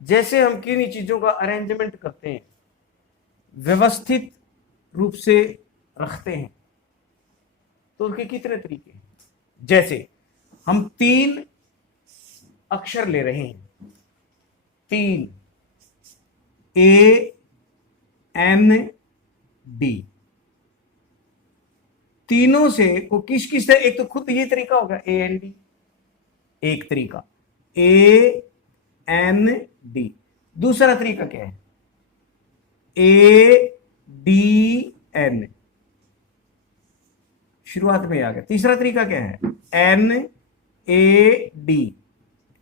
जैसे हम किन्हीं चीजों का अरेंजमेंट करते हैं, व्यवस्थित रूप से रखते हैं, तो उसके कितने तरीके हैं। जैसे हम 3 अक्षर ले रहे हैं, 3 AND, तीनों से को किस किस तरह, एक तो खुद ये तरीका होगा AND, एक तरीका AND, दूसरा तरीका क्या है ADN, शुरुआत में आ गया। तीसरा तरीका क्या है NAD,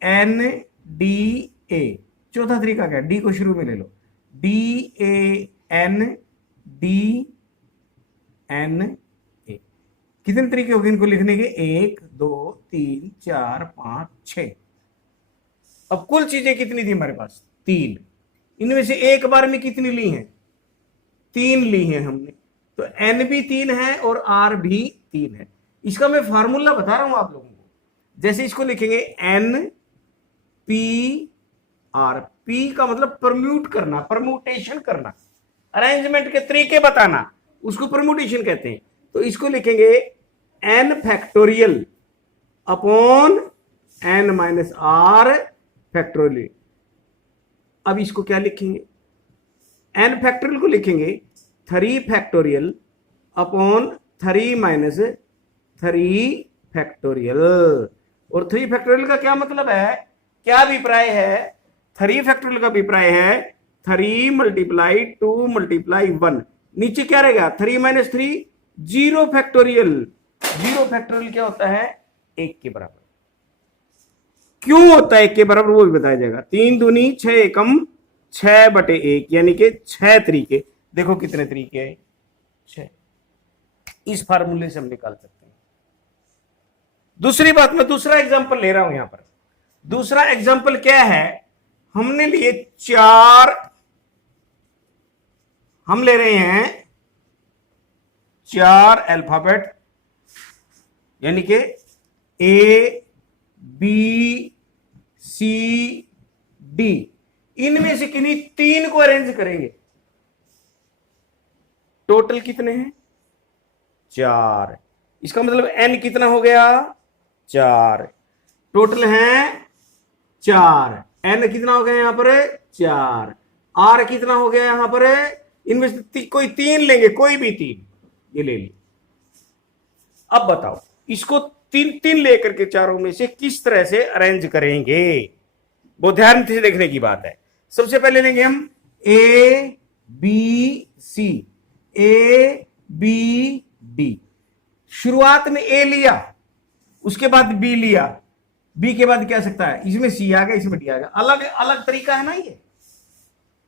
NDA। चौथा तरीका क्या है, डी को शुरू में ले लो, DAN, DNA। कितने तरीके हो गए इनको लिखने के, 1 2 3 4 5 6। अब कुल चीजें कितनी थी हमारे पास, 3। इनमें से एक बार में कितनी ली हैं, 3 ली हैं हमने। तो N भी 3 है और R भी 3 है। इसका मैं फार्मूला बता रहा हूं आप लोगों को। जैसे इसको लिखेंगे NPR, P का मतलब परम्यूट करना, परम्यूटेशन करना, अरेंजमेंट के तरीके बताना, उसको परम्यूटेशन कहते हैं। तो इसको लिखेंगे N factorial upon N minus R factorial. अब इसको क्या लिखेंगे, N फैक्टोरियल को लिखेंगे 3 फैक्टोरियल अपॉन 3 माइनस 3 फैक्टोरियल। और 3 फैक्टोरियल का क्या मतलब है, क्या अभिप्राय है, 3 फैक्टोरियल का अभिप्राय है 3 मल्टीप्लाई 2 मल्टीप्लाई 1। नीचे क्या रहेगा, 3 माइनस 3 0 फैक्टोरियल। 0 फैक्टोरियल क्या होता है, 1 के बराबर। क्यों होता है 1 के बराबर वो भी बताया जाएगा। 3 दूनी 6 एकम 6/1, यानी कि 6 तरीके। देखो कितने तरीके हैं, 6। इस फार्मूले से हम निकाल सकते हैं। दूसरी बात, मैं दूसरा एग्जांपल ले रहा हूं यहां पर। दूसरा एग्जांपल क्या है, हमने लिए 4, हम ले रहे हैं 4 अल्फाबेट, यानी कि ABCD। इनमें से किन्हीं 3 को अरेंज करेंगे। टोटल कितने हैं, 4। इसका मतलब N कितना हो गया, 4। टोटल है 4। N कितना हो गया यहां पर, 4। R कितना हो गया यहां पर, इनमें से कोई 3 लेंगे, कोई भी 3 ये ले ली। अब बताओ इसको 3 लेकर के चारों में से किस तरह से अरेंज करेंगे, वो ध्यान से देखने की बात है। सबसे पहले लेंगे हम ABC, ABD। शुरुआत में A लिया, उसके बाद B लिया, B के बाद क्या सकता है, इसमें C आ गया, इसमें D आ गया। अलग अलग तरीका है ना ये,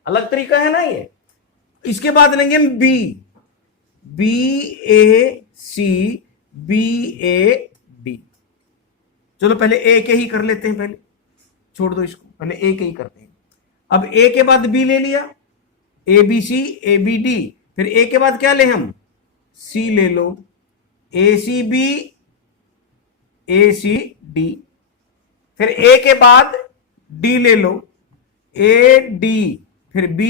अलग तरीका है ना ये। इसके बाद लेंगे हम B, BAC, BAD। चलो पहले A के ही कर लेते हैं, पहले छोड़ दो इसको, पहले A के ही करते हैं। अब A के बाद B ले लिया, ABC, ABD। फिर A के बाद क्या ले हम, C ले लो, ACB, ACD। फिर A के बाद D ले लो, AD, फिर B,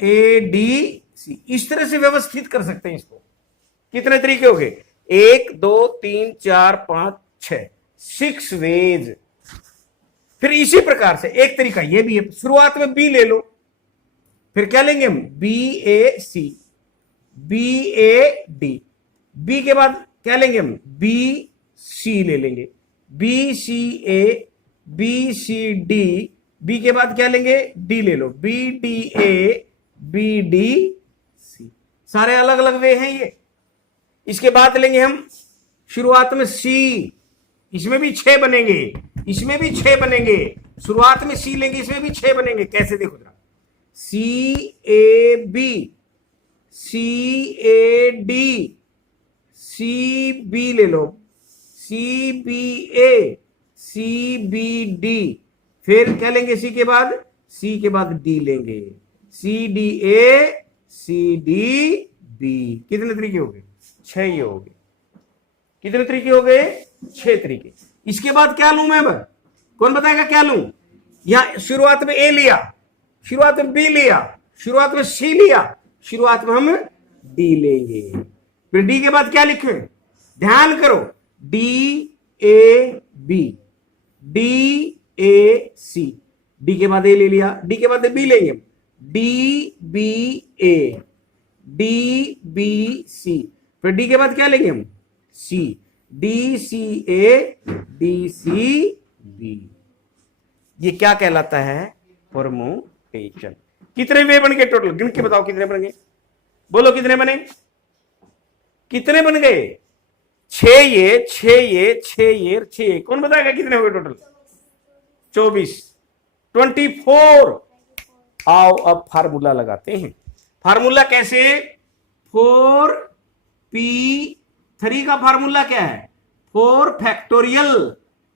ADC। इस तरह से व्यवस्थित कर सकते हैं इसको। कितने तरीके हो गए, 1 2 3 4 5 6, 6 वेज। फिर इसी प्रकार से एक तरीका ये भी है, शुरुआत में B ले लो, फिर क्या लेंगे हम, BAC, BAD। B के बाद क्या लेंगे हम, BC ले लेंगे, BCA, BCD। B के बाद क्या लेंगे, D ले लो, BDA, BDC। सारे अलग अलग वे हैं ये। इसके बाद लेंगे हम शुरुआत में C, इसमें भी 6 बनेंगे, इसमें भी 6 बनेंगे। शुरुआत में C लेंगे, इसमें भी 6 बनेंगे। कैसे, देखो जरा, CAB, CAD, CB ले लो, CBA, CBD। फिर क्या लेंगे C के बाद, C के बाद D लेंगे, CDA, CDB। कितने तरीके हो गए, 6 ही हो गए। कितने तरीके हो गए, 6 तरीके। इसके बाद क्या लूं मैं, कौन बताएगा क्या लूं, यहां शुरुआत में ए लिया, शुरुआत में बी लिया, शुरुआत में सी लिया, शुरुआत में हम डी लेंगे। फिर डी के बाद क्या लिखे, ध्यान करो, D A B, D A C, D के बाद ए ले लिया, डी के बाद बी लेंगे, डी बी ए, डी बी सी, फिर डी के बाद क्या लेंगे हम, सी, डी सी ए, डी सी बी। ये क्या कहलाता है, परमुटेशन। कितने वे बन गए टोटल, गिन के बताओ कितने बन गए, बोलो कितने बने, कितने बन गए, 6 ये 6 ये 6 ये 6, कौन बताएगा कितने हो गए टोटल, 24, 24। आओ अब फार्मूला लगाते हैं। फार्मूला कैसे, 4p3 का फार्मूला क्या है, 4 फैक्टोरियल।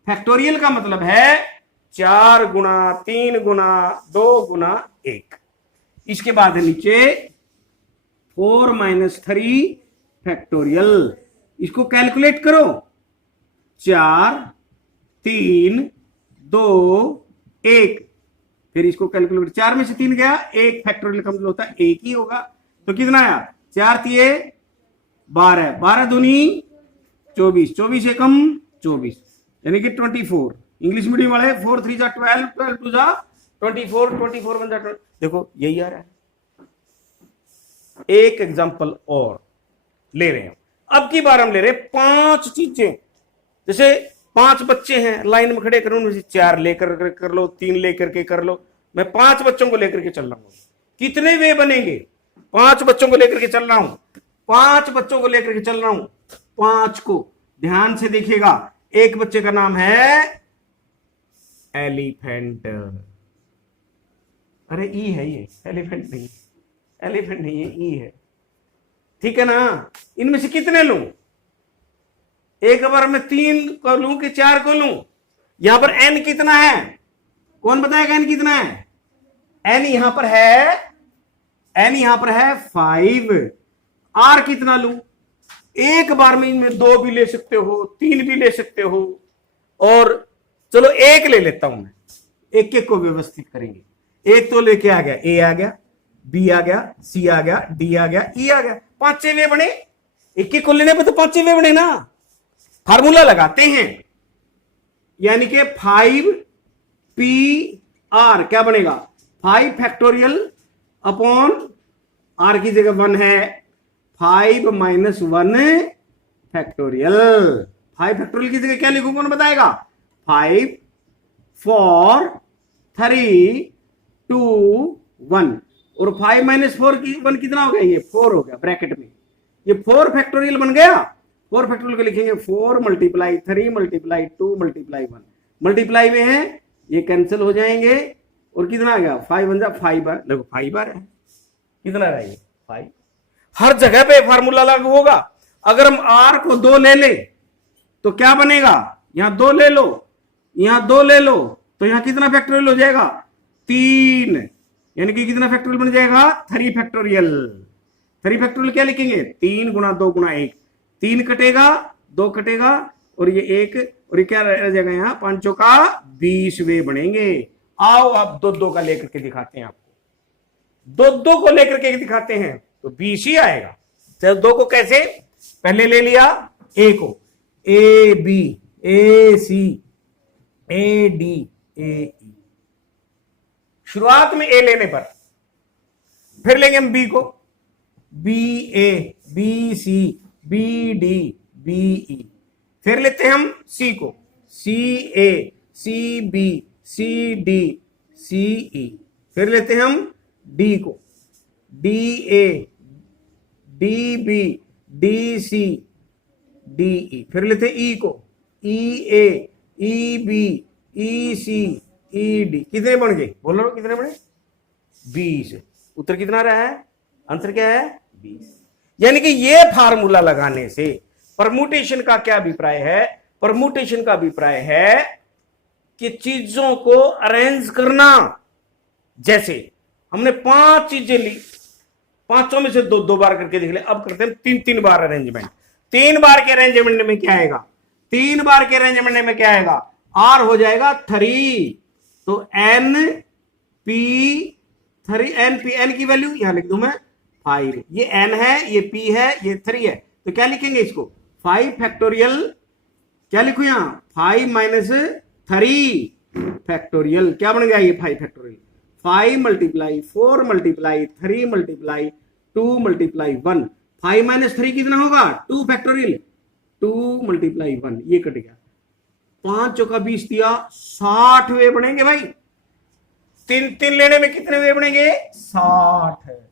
फैक्टोरियल का मतलब है 4 गुना 3 गुना 2 गुना 1। इसके बाद नीचे 4 - 3 फैक्टोरियल, इसको कैलकुलेट करो, 4 3 2 1, फिर इसको कैलकुलेट, 4 में से 3 गया, 1 फैक्टोरियल का मतलब होता है 1 ही होगा, तो कितना आया, 4 तिये 12, 12 दूनी 24, 24 से कम 24, यानी कि 24। इंग्लिश मीडियम वाले 4 3 जा 12, 12 2 जा 24, 24 बन जा 20। देखो यही आ रहा है। एक एग्जांपल और ले रहे हैं, अब की बार हम ले रहे हैं 5 चीजें। जैसे 5 बच्चे हैं, लाइन में खड़े करो, उनमें से 4 लेकर कर लो, 3 लेकर के कर लो। मैं 5 बच्चों को लेकर के चल रहा हूं, कितने वे बनेंगे, 5 बच्चों को लेकर के चल रहा हूं, 5 बच्चों को लेकर के चल रहा हूं, 5 को ध्यान से देखिएगा। एक बच्चे का नाम है एलिफेंट, अरे ई है, ये एलिफेंट नहीं, एलिफेंट नहीं है, ई है, ठीक है ना। इनमें से कितने लूं, एक बार में 3 को लूं कि 4 को लूं, यहां पर n कितना है, कौन बताएगा n कितना है, n यहां पर है, n यहां पर है 5। r कितना लूं, एक बार में इनमें 2 भी ले सकते हो, 3 भी ले सकते हो, और चलो 1 ले लेता हूं मैं, एक एक को व्यवस्थित करेंगे। एक तो लेके आ गया, a आ गया, b आ गया, c आ गया, d आ गया, e आ गया, 5 वे बने। एक एक को लेने पे तो 5 वे बने ना। फार्मूला लगाते हैं, यानी कि 5p(r) क्या बनेगा, 5 फैक्टोरियल अपॉन r की जगह 1 है, 5 - 1 फैक्टोरियल। 5 फैक्टोरियल की जगह क्या लिखूं, कौन बताएगा, 5 4 3 2 1, और 5 - 4 की 1 कितना हो गया, ये 4 हो गया ब्रैकेट में, ये 4 फैक्टोरियल बन गया। 4 फैक्टोरियल को लिखेंगे 4 × 3 × 2 × 1, मल्टीप्लाई में है, ये कैंसिल हो जाएंगे, और कितना आ गया, 5 बन जा 5 बार, देखो 5 बार है, कितना रहा ये 5। हर जगह पे फार्मूला लागू होगा। अगर हम r को 2 ले ले तो क्या बनेगा, यहां 2 ले लो, यहां 2 ले लो, तो यहां कितना फैक्टोरियल हो जाएगा, 3, यानी कि कितना फैक्टोरियल बन जाएगा, 3 फैक्टोरियल। 3 फैक्टोरियल क्या लिखेंगे, 3 × 2 × 1, 3 कटेगा, 2 कटेगा, और ये 1, और ये क्या रह जाएगा, यहाँ 5 का 20 वे बनेंगे। आओ अब 2 का लेकर के दिखाते हैं आपको, 2 को लेकर के दिखाते हैं तो 20 ही आएगा। चलो 2 को कैसे, पहले ले लिया a को, a b a c a d a e, शुरुआत में a लेने पर, फिर लेंगे हम b को, b a b c b d b e, फिर लेते हैं हम c को, c a c b c d c e, फिर लेते हैं हम d को, d a d b d c d e, फिर लेते हैं e को, e a e b e c e d। कितने बन गए, बोलो कितने बने, 20। उत्तर कितना रहा है, आंसर क्या है, 20। यानी कि ये फार्मूला लगाने से परमुटेशन का क्या अभिप्राय है, परमुटेशन का अभिप्राय है कि चीजों को अरेंज करना। जैसे हमने 5 चीजें ली, 5 में से 2 बार करके देख ले, अब करते हैं 3 बार अरेंजमेंट। 3 बार के अरेंजमेंट में क्या आएगा, 3 बार के अरेंजमेंट में क्या आएगा, r हो जाएगा 3, तो N P three, N P, N की वैल्यू यहां लिख दूं मैं 5, ये एन है, ये पी है, ये 3 है, तो क्या लिखेंगे इसको 5 फैक्टोरियल, क्या लिखू यहां 5 माइनस 3 फैक्टोरियल, क्या बन गया ये 5 factorial, 5 multiply 4 multiply 3 multiply 2 multiply 1, 5 minus 3 कितना होगा 2 फैक्टोरियल, 2 मल्टीप्लाई 1, ये कट गया, 5 चौका 20 दिया, 60 वे बनेंगे भाई, 3 3 लेने में कितने वे बनेंगे 60 है।